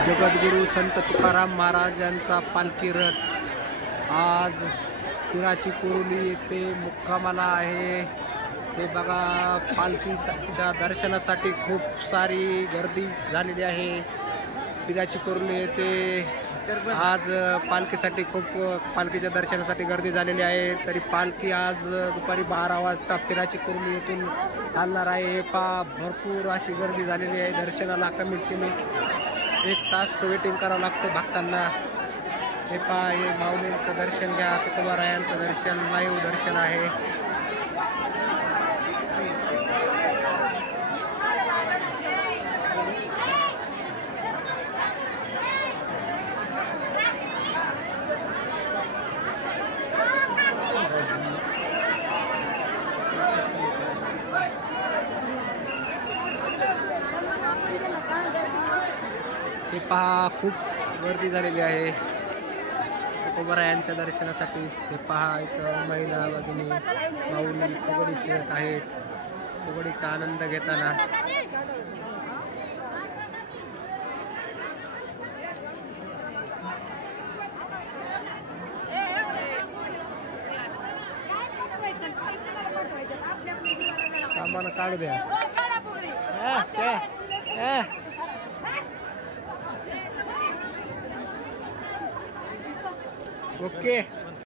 जगद्गुरू संत तुकाराम महाराजांचा पालखी रथ आज पिराची कुरुली येथे मुक्कामाला आहे। ते बघा, पालखीच्या दर्शनासाठी खूप सारी गर्दी झालेली आहे। पिराची कुरुली येथे आज पालखीसाठी पालखीच्या दर्शनासाठी गर्दी झालेली आहे। तरी पालखी आज दुपारी 12 वाजता पिराची कुरुली येथून चालणार आहे। भरपूर अशी गर्दी झालेली आहे। दर्शनाला कमीत कमी 1 तास वेटिंग करावं लागतं भक्तांना। हे माऊलींचं दर्शन घ्या, तुकोबारायांचं दर्शन, लाईव्ह दर्शन आहे। हे पहा, खूप गर्दी झालेली आहे तुकोबारायांच्या दर्शनासाठी। हे पहा, इथं महिला भगिनी माऊली फुगडी खेळत आहेत, फुगडीचा आनंद घेताना। आम्हाला काढू द्या। ओके।